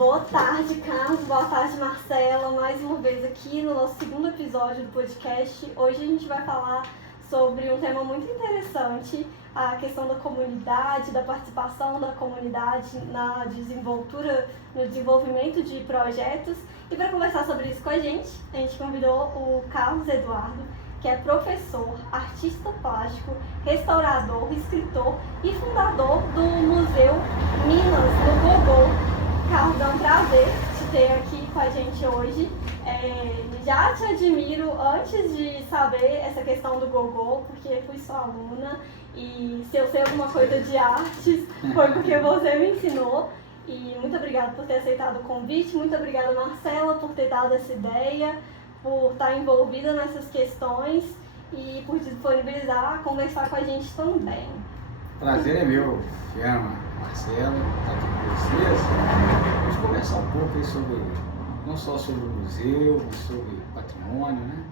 Boa tarde, Carlos. Boa tarde, Marcela. Mais uma vez aqui no nosso segundo episódio do podcast. Hoje a gente vai falar sobre um tema muito interessante, a questão da comunidade, da participação da comunidade na desenvoltura, no desenvolvimento de projetos. E para conversar sobre isso com a gente convidou o Carlos Eduardo, que é professor, artista plástico, restaurador, escritor e fundador do Museu Minas, no Gogô. Carlos, é um prazer te ter aqui com a gente hoje. Já te admiro antes de saber essa questão do Gogô, porque fui sua aluna e se eu sei alguma coisa de artes foi porque você me ensinou. E muito obrigada por ter aceitado o convite, muito obrigada, Marcela, por ter dado essa ideia, por estar envolvida nessas questões e por disponibilizar, conversar com a gente também. Prazer é meu, Fiamma, Marcelo, estar aqui com vocês. Vamos conversar um pouco aí sobre, não só sobre o museu, mas sobre patrimônio, né?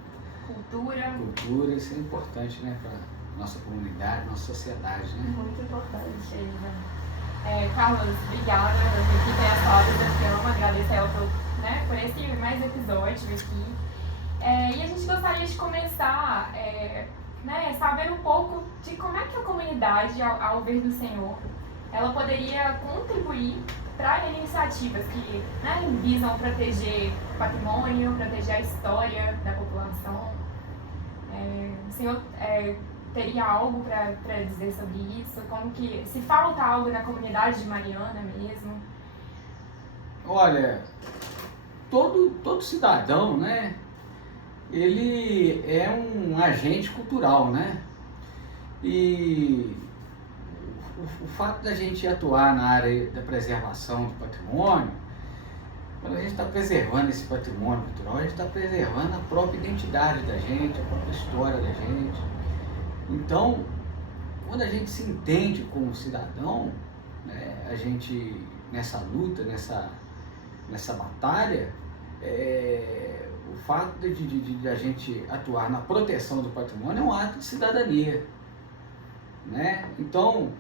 Cultura, isso é importante, né, para nossa comunidade, nossa sociedade, né? Muito importante. Carlos, obrigada por vir aqui ter as palavras da Fiamma, agradecer ela por esse mais episódio aqui. E a gente gostaria de começar sabendo um pouco de como é que a comunidade, ao ver do Senhor, ela poderia contribuir para iniciativas que visam proteger o patrimônio, proteger a história da população. O Senhor teria algo para dizer sobre isso? Como que, se falta algo na comunidade de Mariana mesmo? Olha, todo cidadão, né? Ele é um agente cultural, né? E o fato da gente atuar na área da preservação do patrimônio, quando a gente está preservando esse patrimônio cultural, a gente está preservando a própria identidade da gente, a própria história da gente. Então, quando a gente se entende como cidadão, né, a gente, nessa luta, nessa batalha, o fato de a gente atuar na proteção do patrimônio é um ato de cidadania, né? Então,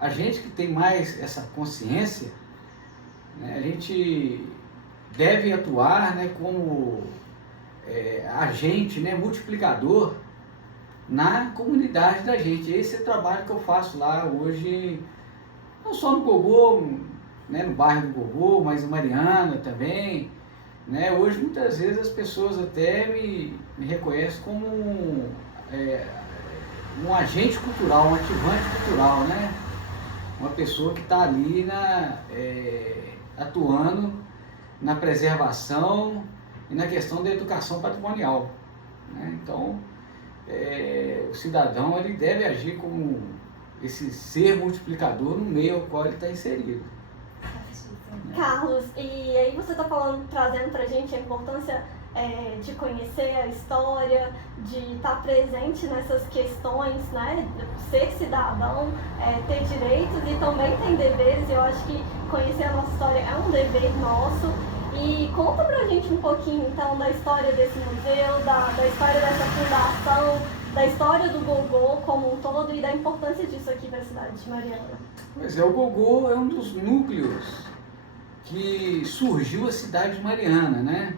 a gente que tem mais essa consciência, né, a gente deve atuar, né, como agente, né, multiplicador na comunidade da gente. Esse é o trabalho que eu faço lá hoje, não só no Gogô, né, no bairro do Gogô, mas em Mariana também, né? Hoje muitas vezes as pessoas até me reconhecem como um agente cultural, um ativante cultural, né? Uma pessoa que está ali atuando na preservação e na questão da educação patrimonial, né? Então, o cidadão ele deve agir como esse ser multiplicador no meio ao qual ele está inserido. Carlos, e aí você está trazendo para a gente a importância de conhecer a história, de estar presente nessas questões, né? Ser cidadão, ter direitos e também tem deveres. Eu acho que conhecer a nossa história é um dever nosso. E conta pra gente um pouquinho, então, da história desse museu, da história dessa fundação, da história do Gogô como um todo e da importância disso aqui para a cidade de Mariana. Pois é, o Gogô é um dos núcleos que surgiu a cidade de Mariana, né?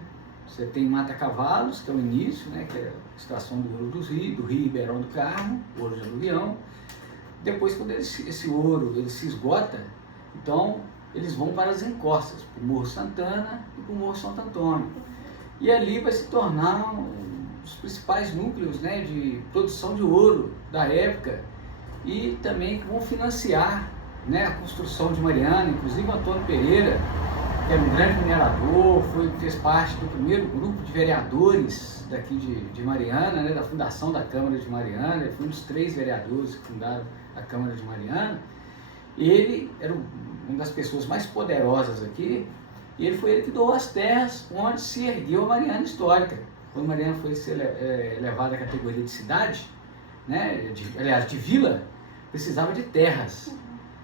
Você tem Mata Cavalos, que é o início, né? Que é a extração do ouro do Rio Ribeirão do Carmo, ouro de aluvião. Depois, quando esse ouro ele se esgota, então eles vão para as encostas, para o Morro Santana e para o Morro Santo Antônio. E ali vai se tornar um dos principais núcleos, né, de produção de ouro da época e também que vão financiar, né, a construção de Mariana. Inclusive o Antônio Pereira, que era um grande minerador, fez parte do primeiro grupo de vereadores daqui de Mariana, né, da fundação da Câmara de Mariana. Ele foi um dos 3 vereadores que fundaram a Câmara de Mariana. Ele era uma das pessoas mais poderosas aqui, e ele que doou as terras onde se ergueu a Mariana Histórica. Quando Mariana foi ser levada à categoria de cidade, né, de vila, precisava de terras.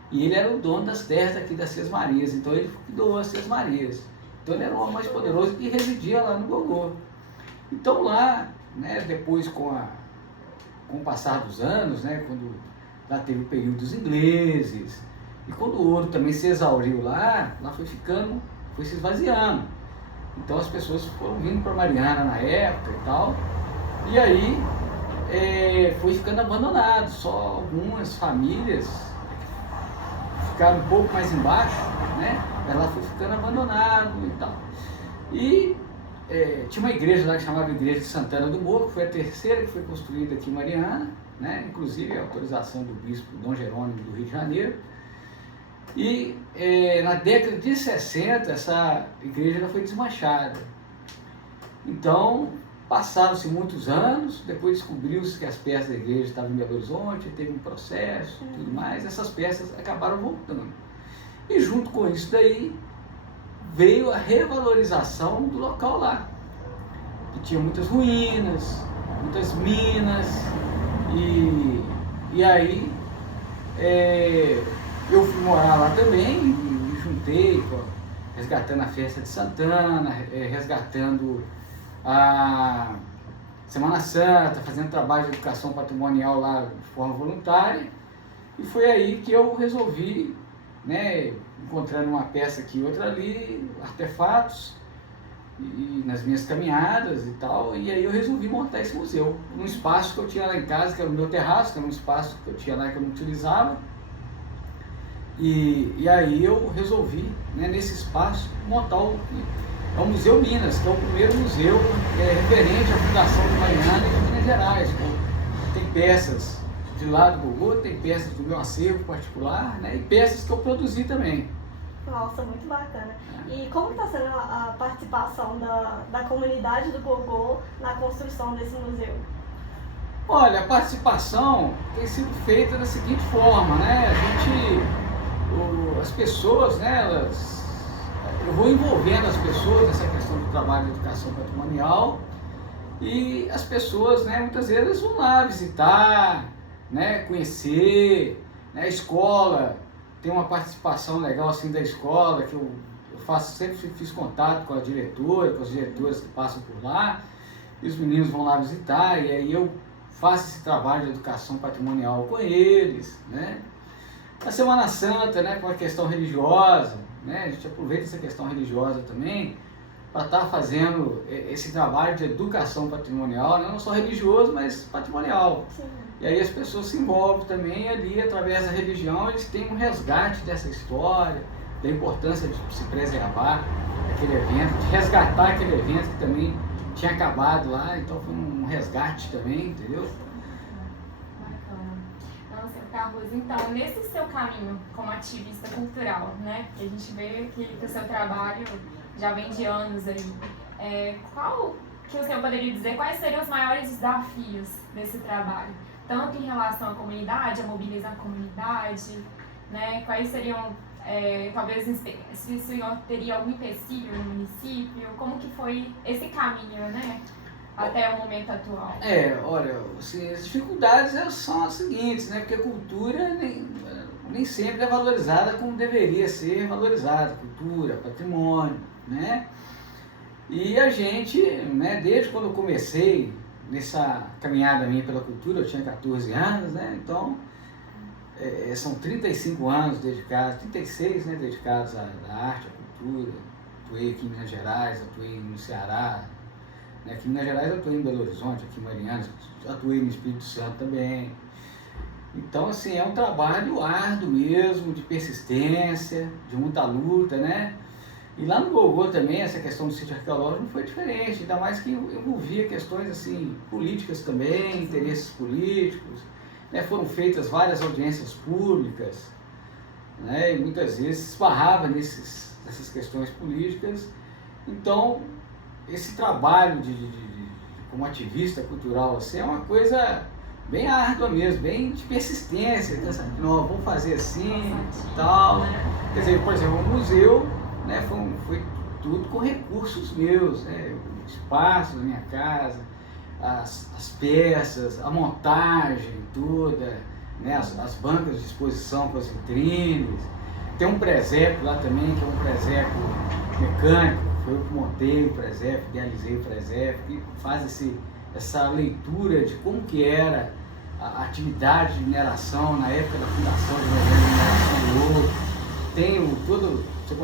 E ele era o dono das terras aqui das Seis Marias, então ele que doou as Seis Marias. Então ele era o homem mais poderoso e residia lá no Gogô. Então lá, né, depois com o passar dos anos, né, quando lá teve o período dos ingleses, E quando o ouro também se exauriu lá foi se esvaziando. Então as pessoas foram vindo para Mariana na época e tal, e aí foi ficando abandonado. Só algumas famílias ficaram um pouco mais embaixo, né? Ela foi ficando abandonado e tal. E tinha uma igreja lá que chamava Igreja de Santana do Morro, que foi a terceira que foi construída aqui em Mariana, né? Inclusive a autorização do bispo Dom Jerônimo do Rio de Janeiro. E na década de 60 essa igreja já foi desmanchada. Então passaram-se muitos anos, depois descobriu-se que as peças da igreja estavam em Belo Horizonte, teve um processo e tudo mais, essas peças acabaram voltando. E junto com isso daí veio a revalorização do local lá, que tinha muitas ruínas, muitas minas, e aí eu fui morar lá também, me juntei, resgatando a festa de Santana, resgatando a Semana Santa, fazendo trabalho de educação patrimonial lá de forma voluntária, e foi aí que eu resolvi, né, encontrando uma peça aqui e outra ali, artefatos, e nas minhas caminhadas e tal, e aí eu resolvi montar esse museu, num espaço que eu tinha lá em casa, que era o meu terraço, que era um espaço que eu tinha lá que eu não utilizava, e aí eu resolvi, né, nesse espaço, montar o Museu Minas, que é o primeiro museu referente à fundação de Mariana e de Minas Gerais. Tem peças de lá do Gogô, tem peças do meu acervo particular, né, e peças que eu produzi também. Nossa, muito bacana. E como está sendo a participação da comunidade do Gogô na construção desse museu? Olha, a participação tem sido feita da seguinte forma, né? As pessoas, né, eu vou envolvendo as pessoas nessa questão do trabalho de educação patrimonial, e as pessoas, né, muitas vezes vão lá visitar, né, conhecer, né, a escola. Tem uma participação legal assim da escola, que eu sempre fiz contato com a diretora, com as diretoras que passam por lá, e os meninos vão lá visitar, e aí eu faço esse trabalho de educação patrimonial com eles, né? A Semana Santa, né, com a questão religiosa, né, a gente aproveita essa questão religiosa também para estar fazendo esse trabalho de educação patrimonial, né, não só religioso, mas patrimonial. Sim. E aí as pessoas se envolvem também ali, através da religião, eles têm um resgate dessa história, da importância de se preservar aquele evento, de resgatar aquele evento que também tinha acabado lá, então foi um resgate também, entendeu? Bacana. Nossa, Carlos, então, nesse seu caminho como ativista cultural, né, que a gente vê que o seu trabalho já vem de anos aí, qual que o senhor poderia dizer, quais seriam os maiores desafios desse trabalho? Tanto em relação à comunidade, a mobilizar a comunidade, né? Quais seriam, talvez, se o senhor teria algum empecilho no município, como que foi esse caminho, né? Até o momento atual. Olha, assim, as dificuldades são as seguintes, né? Porque a cultura nem sempre é valorizada como deveria ser valorizada, cultura, patrimônio, né? E a gente, né, desde quando eu comecei nessa caminhada minha pela cultura, eu tinha 14 anos, né? Então, são 35 anos dedicados, 36, né, dedicados à arte, à cultura. Atuei aqui em Minas Gerais, atuei no Ceará, né? Aqui em Minas Gerais eu atuei em Belo Horizonte, aqui em Mariana, atuei no Espírito Santo também. Então, assim, é um trabalho árduo mesmo, de persistência, de muita luta, né? E lá no Gogô também, essa questão do sítio arqueológico não foi diferente, ainda mais que envolvia questões assim, políticas também, interesses políticos, né? Foram feitas várias audiências públicas, né? E muitas vezes esbarrava nessas questões políticas. Então, esse trabalho como ativista cultural assim, é uma coisa bem árdua mesmo, bem de persistência, não, vamos fazer assim e tal. Quer dizer, por exemplo, o museu, né, foi tudo com recursos meus, né, o espaço da minha casa, as peças, a montagem toda, né, as bancas de exposição com as vitrines. Tem um presépio lá também, que é um presépio mecânico, foi eu que montei o presépio, idealizei o presépio, e faz essa leitura de como que era a atividade de mineração na época da fundação de mineração do ouro.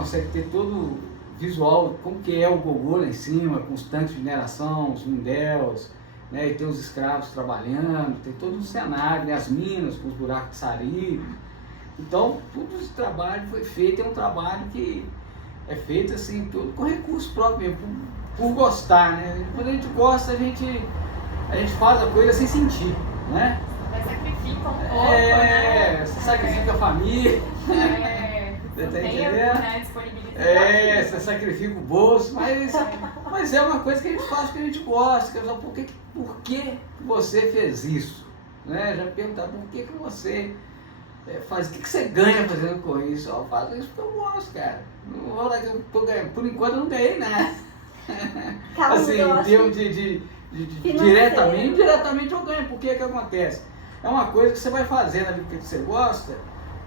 consegue ter todo o visual, como que é o gogô lá em cima, com os tanques de mineração, os mundéus, né? E tem os escravos trabalhando, tem todo um cenário, né? As minas com os buracos de sarilho. Então, todo esse trabalho foi feito, é um trabalho que é feito assim, tudo com recurso próprio mesmo, por gostar, né? Quando a gente gosta, a gente faz a coisa sem sentir, né? Você sacrifica um pouco, né? Você sacrifica a família. Você tá entendendo? Né, disponibilidade. Você sacrifica o bolso, mas é uma coisa que a gente faz que a gente gosta. Por que você fez isso? Né? Já perguntaram por que você faz, o que você ganha fazendo com isso? Eu faço isso porque eu gosto, cara. Não vou falar que eu tô ganhando. Por enquanto eu não ganhei nada. Assim, em termos de diretamente, indiretamente eu ganho. Por que acontece? É uma coisa que você vai fazendo ali porque você gosta,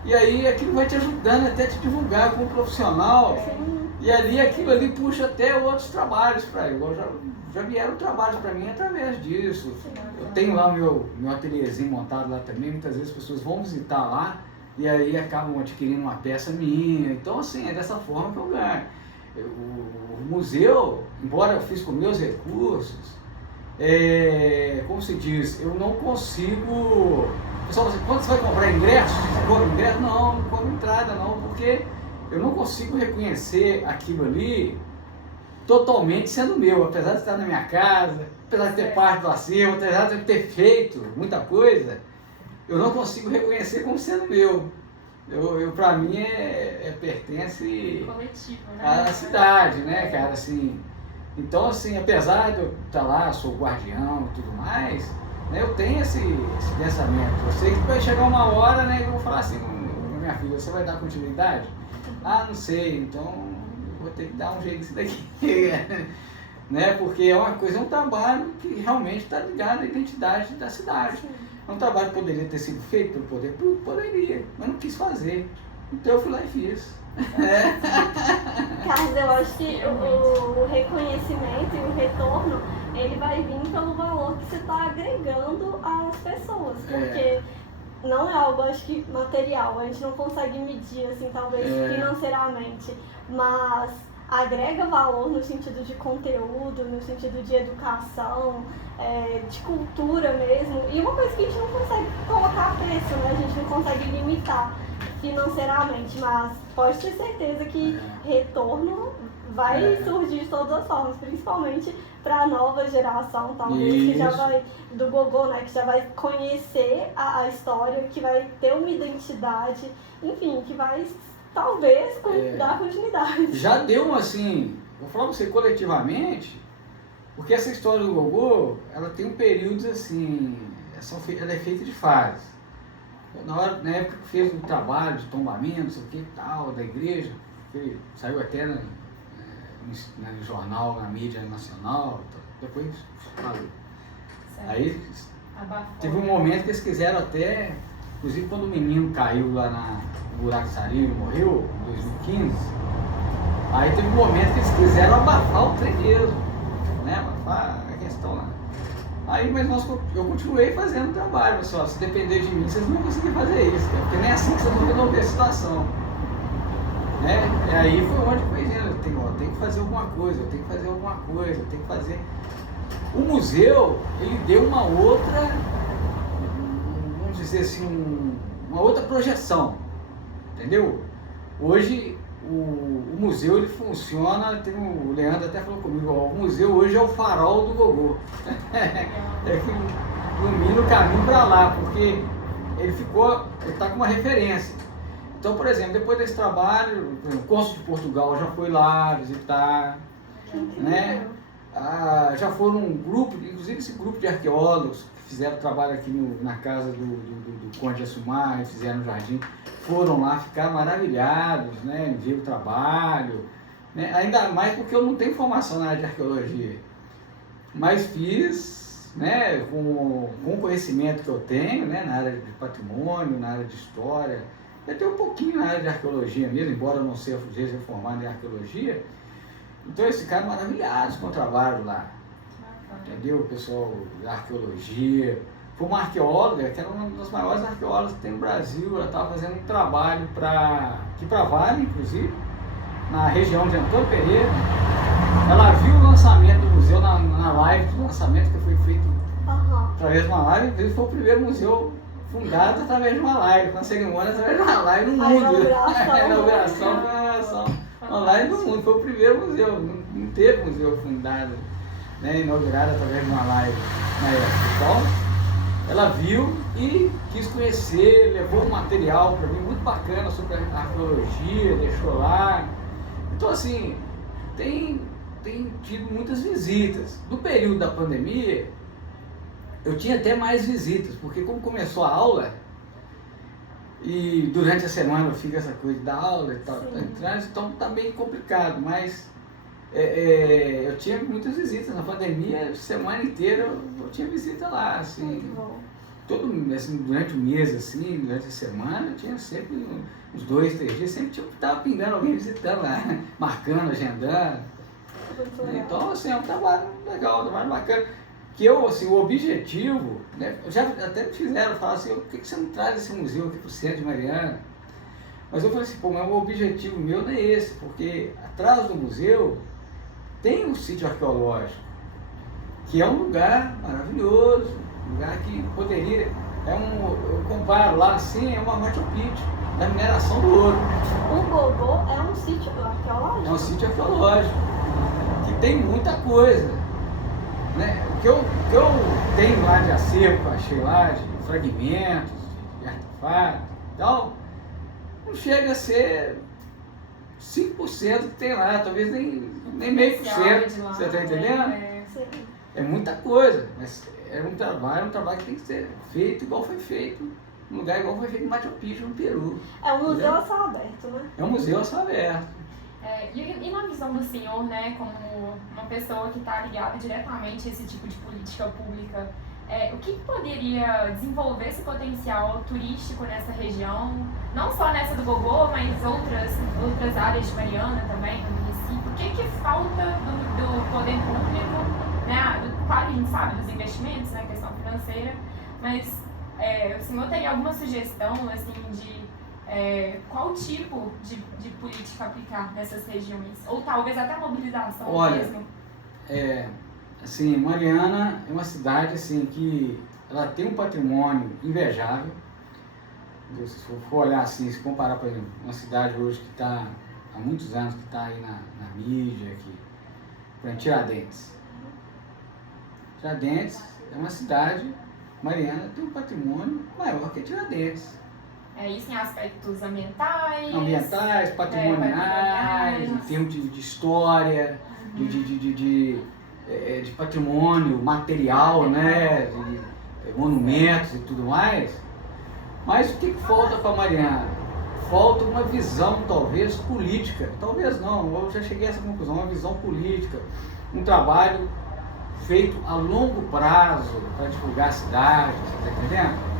e aí aquilo vai te ajudando até te divulgar como profissional. E ali aquilo ali puxa até outros trabalhos para ele. Já vieram trabalhos para mim através disso. Eu tenho lá meu ateliêzinho montado lá também, muitas vezes as pessoas vão visitar lá e aí acabam adquirindo uma peça minha. Então assim, é dessa forma que eu ganho. O museu, embora eu fiz com meus recursos, como se diz, eu não consigo... Pessoal, quando você vai comprar ingresso, você cobra ingresso? Não cobra entrada não, porque eu não consigo reconhecer aquilo ali totalmente sendo meu, apesar de estar na minha casa, apesar de ter parte do acervo, apesar de ter feito muita coisa, eu não consigo reconhecer como sendo meu. Para mim pertence coletivo, né? à cidade, né, cara, assim. Então, assim, apesar de eu estar lá, sou guardião e tudo mais, né, eu tenho esse pensamento. Eu sei que vai chegar uma hora, né, que eu vou falar assim, minha filha, você vai dar continuidade? Ah, não sei, então eu vou ter que dar um jeito nisso daqui. Né, porque é uma coisa, é um trabalho que realmente está ligado à identidade da cidade. É um trabalho que poderia ter sido feito pelo poder público, poderia, mas não quis fazer. Então eu fui lá e fiz. Carlos, eu acho que o reconhecimento e o retorno, ele vai vir pelo valor que você está agregando às pessoas, porque não é algo, acho que, material, a gente não consegue medir, assim, talvez financeiramente, mas agrega valor no sentido de conteúdo, no sentido de educação, de cultura mesmo, e uma coisa que a gente não consegue colocar preço, né? A gente não consegue limitar financeiramente, mas pode ter certeza que retorno vai surgir de todas as formas, principalmente para a nova geração, talvez, que já vai, do gogô, né, que já vai conhecer a história, que vai ter uma identidade, enfim, que vai talvez dar continuidade. Já deu assim, vou falar pra você coletivamente, porque essa história do gogô, ela tem um período assim, ela é feita de fases. Na época que fez o trabalho de tombamento, não sei o que e tal, da igreja, que saiu até no jornal, na mídia nacional, depois falou. Aí teve um momento que eles quiseram até, inclusive quando o menino caiu lá no buraco de sarilho, morreu, em 2015, aí teve um momento que eles quiseram abafar o trem mesmo, né, abafar a questão lá. Aí, mas eu continuei fazendo o trabalho, pessoal. Se depender de mim, vocês não vão conseguir fazer isso, cara, porque nem é assim que vocês vão resolver a situação. Né? E aí foi onde foi dizendo, eu tenho que fazer alguma coisa, eu tenho que fazer. O museu, ele deu uma outra, vamos dizer assim, uma outra projeção, entendeu? Hoje, o museu, ele funciona, o Leandro até falou comigo, o museu hoje é o farol do gogô. É que ilumina o caminho para lá, porque ele está com uma referência. Então, por exemplo, depois desse trabalho, o Cônsul de Portugal já foi lá visitar, né? Já foram um grupo, inclusive esse grupo de arqueólogos que fizeram trabalho aqui na casa do Conde de Assumar, fizeram no jardim, foram lá, ficaram maravilhados, né, em ver o trabalho, né, ainda mais porque eu não tenho formação na área de arqueologia, mas fiz, né, com o conhecimento que eu tenho, né, na área de patrimônio, na área de história, eu tenho um pouquinho na área de arqueologia mesmo, embora eu não seja formado em arqueologia. Então eles ficaram maravilhados com o trabalho lá, entendeu? O pessoal da arqueologia, foi uma arqueóloga, que era uma das maiores arqueólogas que tem no Brasil, ela estava fazendo um trabalho aqui para Vale, inclusive, na região de Antônio Pereira. Ela viu o lançamento do museu na live do lançamento que foi feito através de uma live. Foi o primeiro museu fundado através de uma live, com a cerimônia através de uma live no mundo. A inauguração foi uma live no mundo. Foi o primeiro museu, não teve museu fundado, né, inaugurado através de uma live na época. Então, ela viu e quis conhecer, levou um material para mim muito bacana sobre a arqueologia, deixou lá. Então, assim, tem tido muitas visitas. No período da pandemia, eu tinha até mais visitas, porque como começou a aula, e durante a semana eu fico essa coisa da aula e tal, então tá bem complicado, mas eu tinha muitas visitas. Na pandemia, semana inteira eu tinha visita lá, assim, assim, durante o mês, assim, durante a semana, eu tinha sempre uns 2, 3 dias, sempre estava pingando alguém visitando lá, marcando, agendando. Então, assim, é um trabalho legal, um trabalho bacana. Que eu, assim, o objetivo, né, já até me fizeram falar assim, por que você não traz esse museu aqui para o centro de Mariana? Mas eu falei assim, pô, mas o objetivo meu não é esse, porque atrás do museu tem um sítio arqueológico, que é um lugar maravilhoso, um lugar que poderia, eu comparo lá assim, é uma Machu Picchu, da mineração do ouro. O Gogô é um sítio arqueológico? É um sítio arqueológico, que tem muita coisa, né? O que eu tenho lá de acervo, que eu achei lá, de fragmentos, de artefatos e tal, não chega a ser 5% que tem lá, talvez nem meio por cento, você está entendendo? É muita coisa, mas é um trabalho que tem que ser feito igual foi feito, num lugar igual foi feito em Machu Picchu, no Peru. É um museu a céu aberto, né? É um museu a céu aberto. E na visão do senhor, né, como uma pessoa que está ligada diretamente a esse tipo de política pública, o que poderia desenvolver esse potencial turístico nessa região, não só nessa do Gogô, mas outras áreas de Mariana também, no município? O que falta do poder público, né? Claro que a gente sabe dos investimentos, né, questão financeira, mas o senhor teria alguma sugestão, assim, de qual tipo de política aplicar nessas regiões? Ou talvez até mobilização mesmo? Assim, Mariana é uma cidade assim, que ela tem um patrimônio invejável. Se for olhar assim, se comparar, por exemplo, uma cidade hoje que está há muitos anos, que está aí na mídia, por exemplo, Tiradentes. Tiradentes é uma cidade, Mariana tem um patrimônio maior que Tiradentes. Isso em aspectos ambientais, patrimoniais, em termos de história, de patrimônio material, né, de monumentos e tudo mais. Mas o que falta para Mariana? Falta uma visão, talvez, política. Talvez não, eu já cheguei a essa conclusão, uma visão política, um trabalho feito a longo prazo para divulgar a cidade, você está entendendo?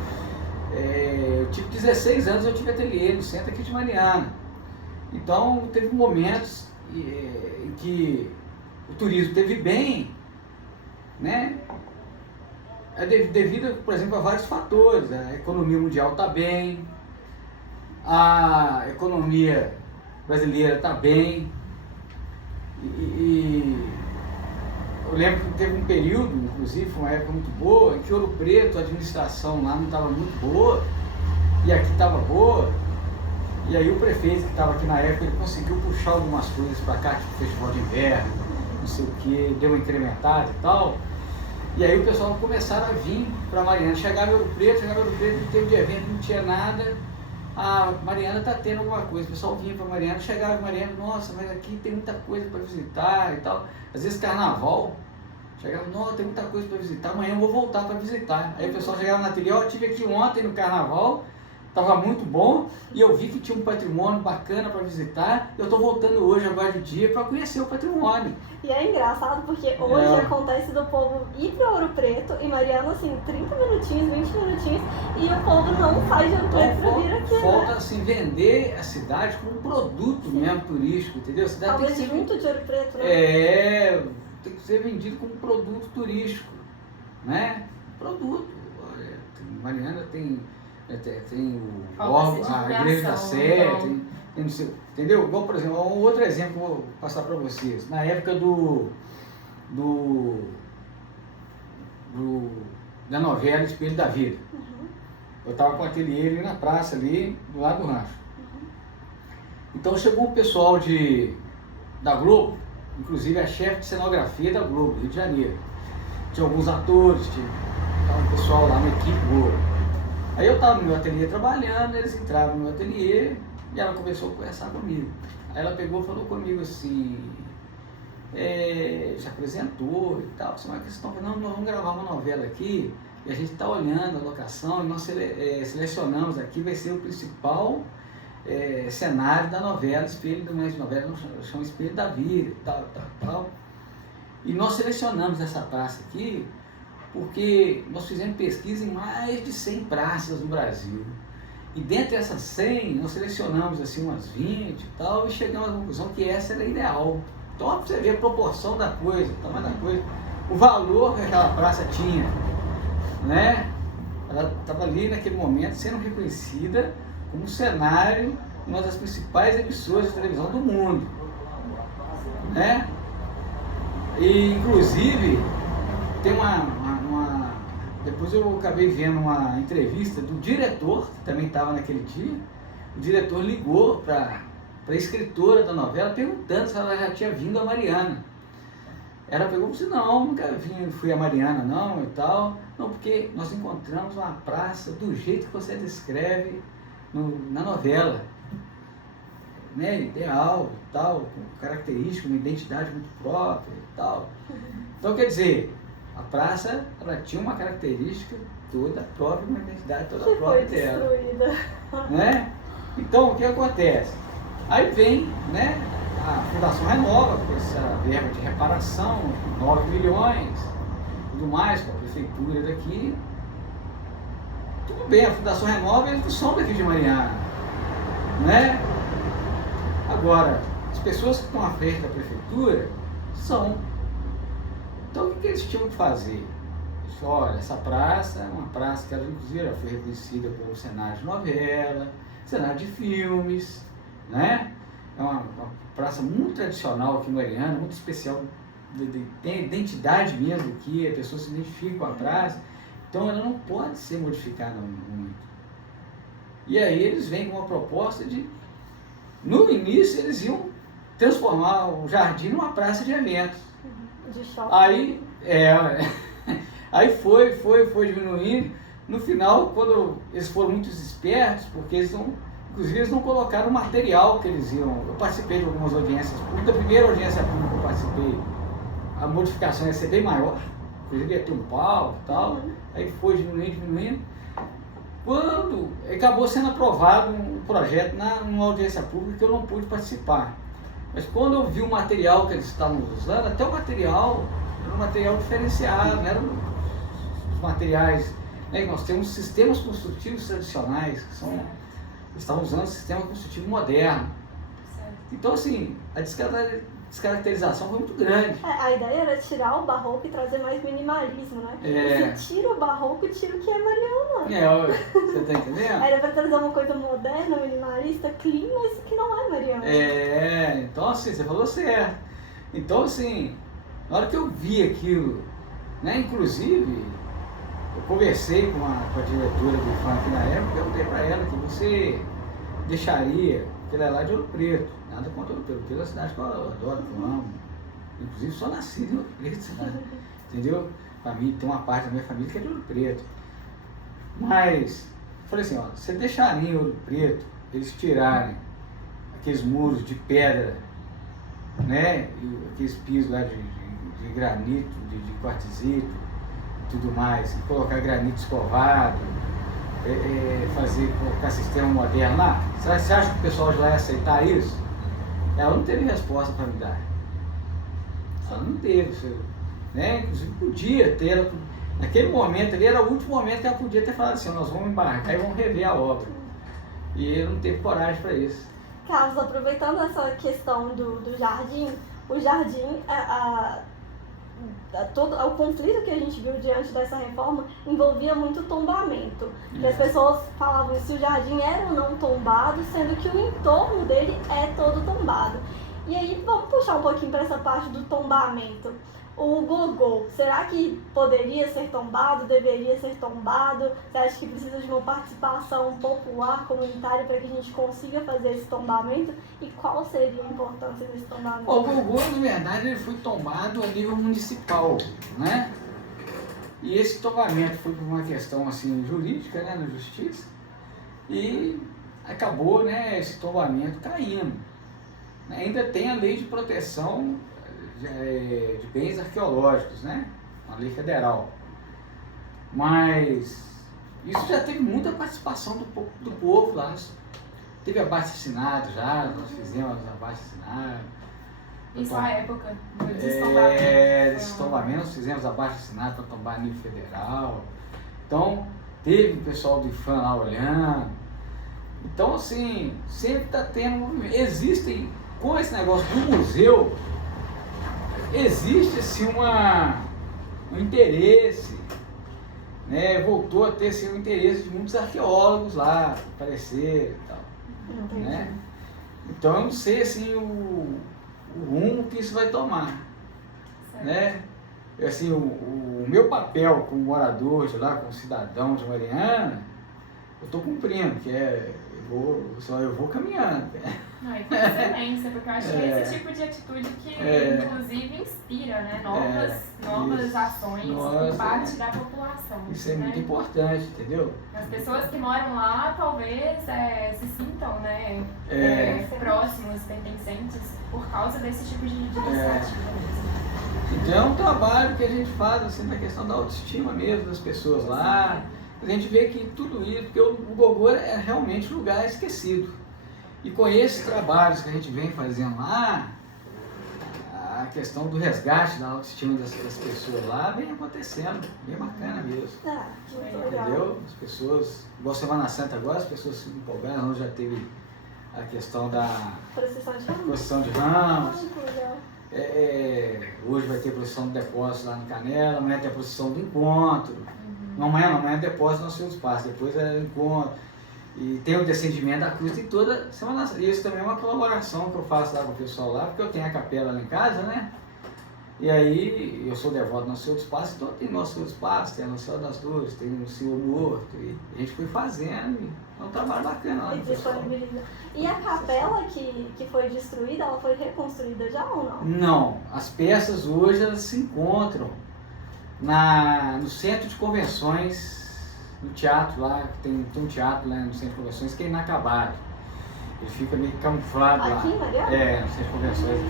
Eu tive 16 anos, eu tive ateliê no centro aqui de Mariana. Então, teve momentos em que o turismo teve bem, né? Devido, por exemplo, a vários fatores. A economia mundial está bem, a economia brasileira está bem. Eu lembro que teve um período, inclusive, foi uma época muito boa, em que Ouro Preto, a administração lá não estava muito boa, e aqui estava boa, e aí o prefeito que estava aqui na época, ele conseguiu puxar algumas coisas para cá, tipo festival de inverno, não sei o que, deu uma incrementada e tal, e aí o pessoal começaram a vir para Mariana. Chegava em Ouro Preto, não teve de evento, não tinha nada, a Mariana está tendo alguma coisa, o pessoal vinha para Mariana, chegava em Mariana, nossa, mas aqui tem muita coisa para visitar e tal. Às vezes carnaval, chegava, nossa, tem muita coisa para visitar, amanhã eu vou voltar para visitar. Aí o pessoal chegava na ateliê, eu tive aqui ontem no carnaval, estava muito bom, e eu vi que tinha um patrimônio bacana para visitar, eu estou voltando hoje, agora de dia, para conhecer o patrimônio. E é engraçado porque hoje acontece do povo ir para Ouro Preto e Mariana, assim, 30 minutinhos, 20 minutinhos, e o povo não sai de Ouro Preto para vir aqui, falta, né? assim, vender a cidade como um produto mesmo turístico, entendeu? A cidade talvez tem que ser junto de Ouro Preto, né? Tem que ser vendido como produto turístico, né? Produto. Mariana tem o órgão, a Igreja da Sé, Entendeu? Igual, por exemplo, um outro exemplo que eu vou passar para vocês. Na época da novela Espelho da Vida. Eu estava com o ateliê ali na praça, ali do lado do rancho. Então chegou um pessoal da Globo, inclusive a chefe de cenografia da Globo, Rio de Janeiro. Tinha alguns atores, tinha um pessoal lá na equipe Globo. Aí eu estava no meu ateliê trabalhando, eles entraram no meu ateliê e ela começou a conversar comigo. Aí ela pegou e falou comigo assim, se apresentou e tal, assim, uma questão, não, nós vamos gravar uma novela aqui e a gente está olhando a locação e nós selecionamos aqui, vai ser o principal cenário da novela, Espelho da novela, chama Espelho da Vida e tal. E nós selecionamos essa praça aqui porque nós fizemos pesquisa em mais de 100 praças no Brasil. E dentre essas 100, nós selecionamos assim umas 20 e tal, e chegamos à conclusão que essa era ideal. Então, para você ver a proporção da coisa, o tamanho da coisa, o valor que aquela praça tinha, né? Ela estava ali naquele momento sendo reconhecida como um cenário, uma das principais emissoras de televisão do mundo, né? E, inclusive, tem depois eu acabei vendo uma entrevista do diretor, que também estava naquele dia. O diretor ligou para a escritora da novela perguntando se ela já tinha vindo a Mariana. Ela pegou e disse, não, nunca fui a Mariana não e tal. Não, porque nós encontramos uma praça do jeito que você descreve na novela. Né, ideal e tal, com característica, uma identidade muito própria e tal. Então, quer dizer, a praça, ela tinha uma característica toda própria, uma identidade toda própria dela. Né? Então, o que acontece? Aí vem, né, a Fundação Renova, com essa verba de reparação, 9 milhões, tudo mais, com a prefeitura daqui. Tudo bem, a Fundação Renova, eles não são daqui de Mariana, né? Agora, as pessoas que estão à frente da prefeitura são. Então, o que eles tinham que fazer? Eles falaram, olha, essa praça é uma praça que ela, inclusive, já foi reconhecida como cenário de novela, cenário de filmes, né? É uma praça muito tradicional aqui em Mariana, muito especial, tem identidade mesmo aqui, a pessoa se identifica com a praça, então ela não pode ser modificada muito. E aí eles vêm com uma proposta de, no início eles iam transformar o jardim numa praça de eventos. De shopping. Aí foi diminuindo. No final, quando eles foram muito espertos, porque inclusive eles não colocaram o material que eles iam. Eu participei de algumas audiências públicas. Da primeira audiência pública que eu participei, a modificação ia ser bem maior, inclusive ia ter um palco e tal. Aí foi diminuindo. Quando acabou sendo aprovado um projeto numa audiência pública que eu não pude participar. Mas quando eu vi o material que eles estavam usando, até o material era um material diferenciado, não eram os materiais, né? Nós temos sistemas construtivos tradicionais, que estavam usando um sistema construtivo moderno. Então, assim, a descaracterização foi muito grande. A ideia era tirar o barroco e trazer mais minimalismo, né? Você tira o barroco, tira o que é Mariana. Você tá entendendo? Era para trazer uma coisa moderna, minimalista, clean, mas que não é Mariana. Então assim, você falou certo. Então assim, na hora que eu vi aquilo, né, inclusive, eu conversei com a diretora do IFAM na época, perguntei para ela que você deixaria, porque ela é lá de Ouro Preto, nada contra Ouro Preto, porque é uma cidade que eu adoro, que eu amo, inclusive sou nascido em Ouro Preto, né? Entendeu? Tem uma parte da minha família que é de Ouro Preto. Mas, eu falei assim, ó, você deixaria em Ouro Preto eles tirarem aqueles muros de pedra, né, e aqueles pisos lá de granito, de quartzito e tudo mais, e colocar granito escovado, colocar sistema moderno lá? Você acha que o pessoal de lá ia aceitar isso? Ela não teve resposta para me dar. Ela não teve, né? Inclusive podia ter, naquele momento ali era o último momento que ela podia ter falado assim, nós vamos embarcar e vamos rever a obra. E ele não teve coragem para isso. Carlos, aproveitando essa questão do jardim, o jardim, todo o conflito que a gente viu diante dessa reforma envolvia muito tombamento. Que as pessoas falavam se o jardim era ou não tombado, sendo que o entorno dele é todo tombado. E aí vamos puxar um pouquinho para essa parte do tombamento. O gogô, será que poderia ser tombado, deveria ser tombado? Você acha que precisa de uma participação popular, comunitária, para que a gente consiga fazer esse tombamento? E qual seria a importância desse tombamento? O gogô, na verdade, ele foi tombado a nível municipal, né? E esse tombamento foi por uma questão assim, jurídica, né, na justiça, e acabou, né, esse tombamento caindo. Ainda tem a lei de proteção de bens arqueológicos, né? Uma lei federal. Mas isso já teve muita participação do povo lá. Teve abaixo-assinado já, nós fizemos abaixo-assinado. Isso na época do desse tombamento, nós fizemos abaixo-assinado para tombar a nível federal. Então, teve o pessoal do IFAM lá olhando. Então, assim, sempre está tendo... Existem, com esse negócio do museu, existe assim um interesse, né? Voltou a ter assim, um interesse de muitos arqueólogos lá, aparecer e tal, né? Então eu não sei assim, o rumo que isso vai tomar, né? Assim, o meu papel como morador de lá, como cidadão de Mariana, eu estou cumprindo, que é eu vou caminhando. Não, e com excelência, porque eu acho que é esse tipo de atitude que inclusive inspira, né? Novas ações por parte da população. Isso é né? muito importante, entendeu? As pessoas que moram lá talvez se sintam, né, próximos, pertencentes, por causa desse tipo de iniciativa. Então é um trabalho que a gente faz assim, na questão da autoestima mesmo das pessoas lá. A gente vê que tudo isso, porque o gogô é realmente um lugar esquecido. E com esses trabalhos que a gente vem fazendo lá, a questão do resgate da autoestima das pessoas lá vem acontecendo, bem bacana mesmo. Entendeu? As pessoas, igual Semana Santa agora, as pessoas se empolgaram, já teve a questão da procissão de Ramos. Hoje vai ter procissão do depósito lá no Canela, amanhã tem a procissão do encontro. Amanhã é depósito no seu espaço, depois é encontro. E tem o descendimento da cruz, tem toda semana. E isso também é uma colaboração que eu faço lá com o pessoal lá, porque eu tenho a capela lá em casa, né? E aí eu sou devoto no seu espaço, então tem nosso seu espaço, tem no Céu das Dores, tem o Senhor Morto. E a gente foi fazendo, e é um trabalho bacana lá no pessoal. E a capela que foi destruída, ela foi reconstruída já ou não? Não, as peças hoje elas se encontram no centro de convenções, no teatro lá, tem um teatro lá no centro de convenções que é inacabado. Ele fica meio camuflado lá. Aqui, Maria? No centro de convenções.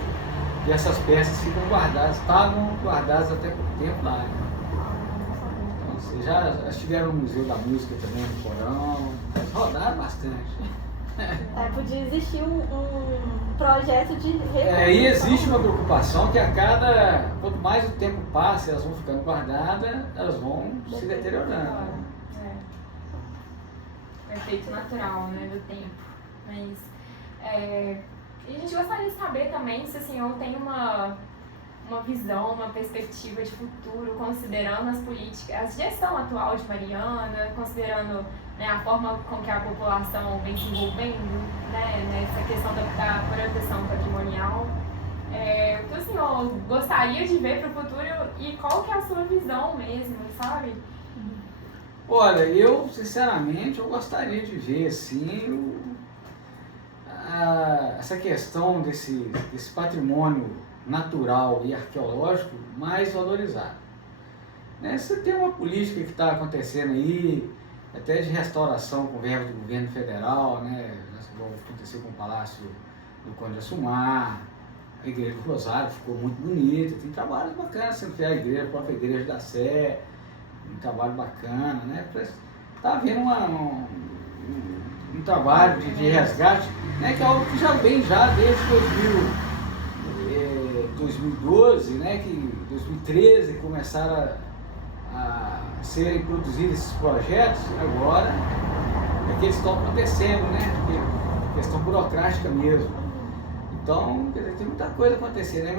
E essas peças ficam guardadas, estavam guardadas até pouco tempo lá. Então, assim, já estiveram no Museu da Música também, no Porão, eles rodaram bastante. Podia existir um projeto de reconstrução. E existe uma preocupação que quanto mais o tempo passa, elas vão ficando guardadas, elas vão se deteriorando. É efeito natural, né, do tempo. Mas a gente gostaria de saber também se o senhor tem uma visão, uma perspectiva de futuro, considerando as políticas, a gestão atual de Mariana, considerando, né, a forma com que a população vem se envolvendo, né, nessa questão da proteção patrimonial. O que o senhor gostaria de ver para o futuro e qual que é a sua visão mesmo, sabe? Olha, eu sinceramente eu gostaria de ver assim, essa questão desse patrimônio natural e arqueológico mais valorizado. Né? Você tem uma política que está acontecendo aí, até de restauração com verba do governo federal, né? Como aconteceu com o Palácio do Conde Assumar, a Igreja do Rosário ficou muito bonita, tem trabalhos bacanas sendo feito, a própria Igreja da Sé, um trabalho bacana, né? Está havendo um trabalho de resgate, né? Que é algo que já vem desde 2012, né? Que 2013 começaram a serem produzidos esses projetos, agora é que eles estão acontecendo, né? Questão burocrática mesmo. Então, quer dizer, tem muita coisa acontecendo, né?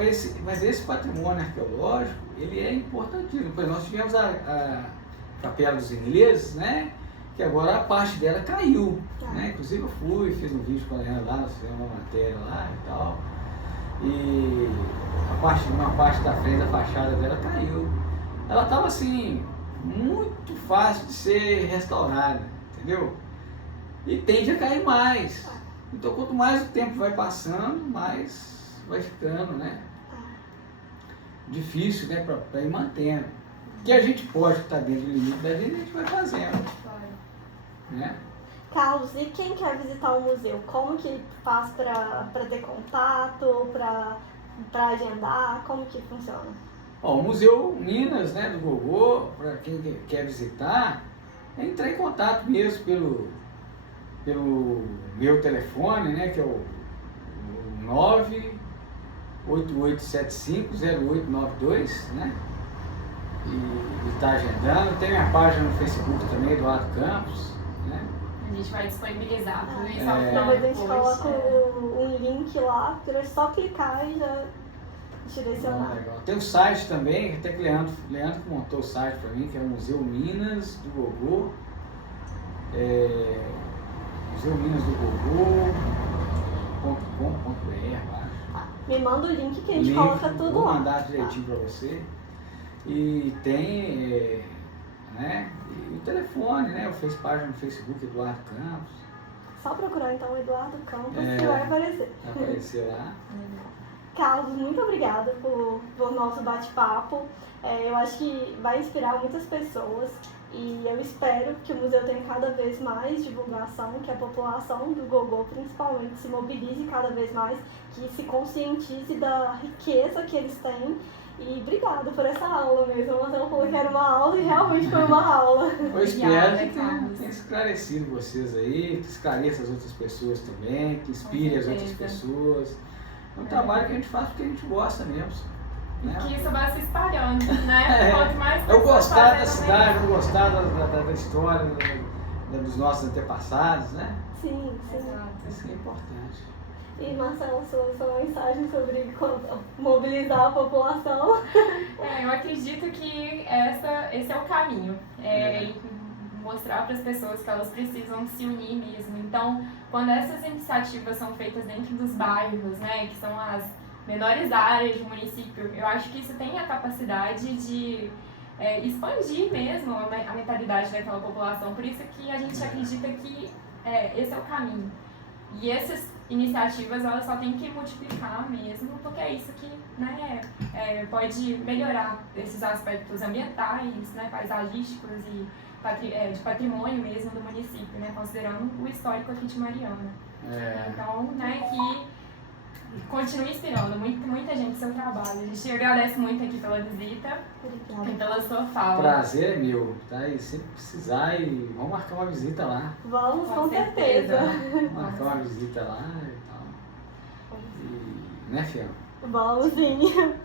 Mas esse patrimônio arqueológico, ele é importantíssimo. Por exemplo, nós tivemos a Capela dos Ingleses, né? Que agora a parte dela caiu, né? Inclusive eu fiz um vídeo com a Leandra lá, nós fizemos uma matéria lá e tal. E uma parte da frente da fachada dela caiu. Ela estava assim, muito fácil de ser restaurada, entendeu? E tende a cair mais. Então quanto mais o tempo vai passando, mais vai ficando, né? Difícil, né? Para ir mantendo. O que a gente pode estar dentro do limite da gente, a gente vai fazendo. Né? Carlos, e quem quer visitar o museu? Como que faz para ter contato, para agendar? Como que funciona? Ó, o Museu Minas, né, do Gogô, para quem quer visitar, é entrar em contato mesmo pelo meu telefone, né, que é o 988750892, né? E está agendando. Tem minha página no Facebook também, Eduardo Campos, né? A gente vai disponibilizar tudo isso. Depois a gente coloca um link lá, para só clicar e já direcionar. Legal. Tem o site também, até que Leandro que montou o site para mim, que é o Museu Minas do Gogô. Museu Minas do Gogô.com.br, acho. Me manda o link que a gente coloca tudo vou lá. Vou mandar direitinho para você. E tem, né, e o telefone, né, eu fiz página no Facebook, Eduardo Campos. Só procurar então Eduardo Campos que vai aparecer. Vai aparecer lá. Carlos, muito obrigada por nosso bate-papo. Eu acho que vai inspirar muitas pessoas e eu espero que o museu tenha cada vez mais divulgação, que a população do Gogô principalmente se mobilize cada vez mais, que se conscientize da riqueza que eles têm. E obrigada por essa aula mesmo. A Marcela falou que era uma aula e realmente foi uma aula. Eu espero que tenha esclarecido vocês aí, que esclareça as outras pessoas também, que inspire as outras pessoas. É um trabalho que a gente faz porque a gente gosta mesmo. Né? Que isso vai se espalhando, né? Quanto mais eu gostar da fazendo, cidade, eu gostar da história, dos nossos antepassados, né? Sim, sim. Exato. Isso é importante. E Marcelo, sua mensagem sobre mobilizar a população? Eu acredito que esse é o caminho. Mostrar para as pessoas que elas precisam se unir mesmo. Então, quando essas iniciativas são feitas dentro dos bairros, né, que são as menores áreas do município, eu acho que isso tem a capacidade de expandir mesmo a mentalidade daquela população. Por isso que a gente acredita que esse é o caminho. E essas iniciativas, elas só têm que multiplicar mesmo, porque é isso que, né, pode melhorar esses aspectos ambientais, né, paisagísticos e de patrimônio mesmo do município, né, considerando o histórico aqui de Mariana. Então, né, que continue inspirando muita gente seu trabalho. A gente agradece muito aqui pela visita. Obrigada. E pela sua fala. O prazer é meu, tá? E sempre precisar, e vamos marcar uma visita lá. Vamos, com certeza. Vamos marcar uma visita lá e tal. E, né, Fiel? Vamos sim.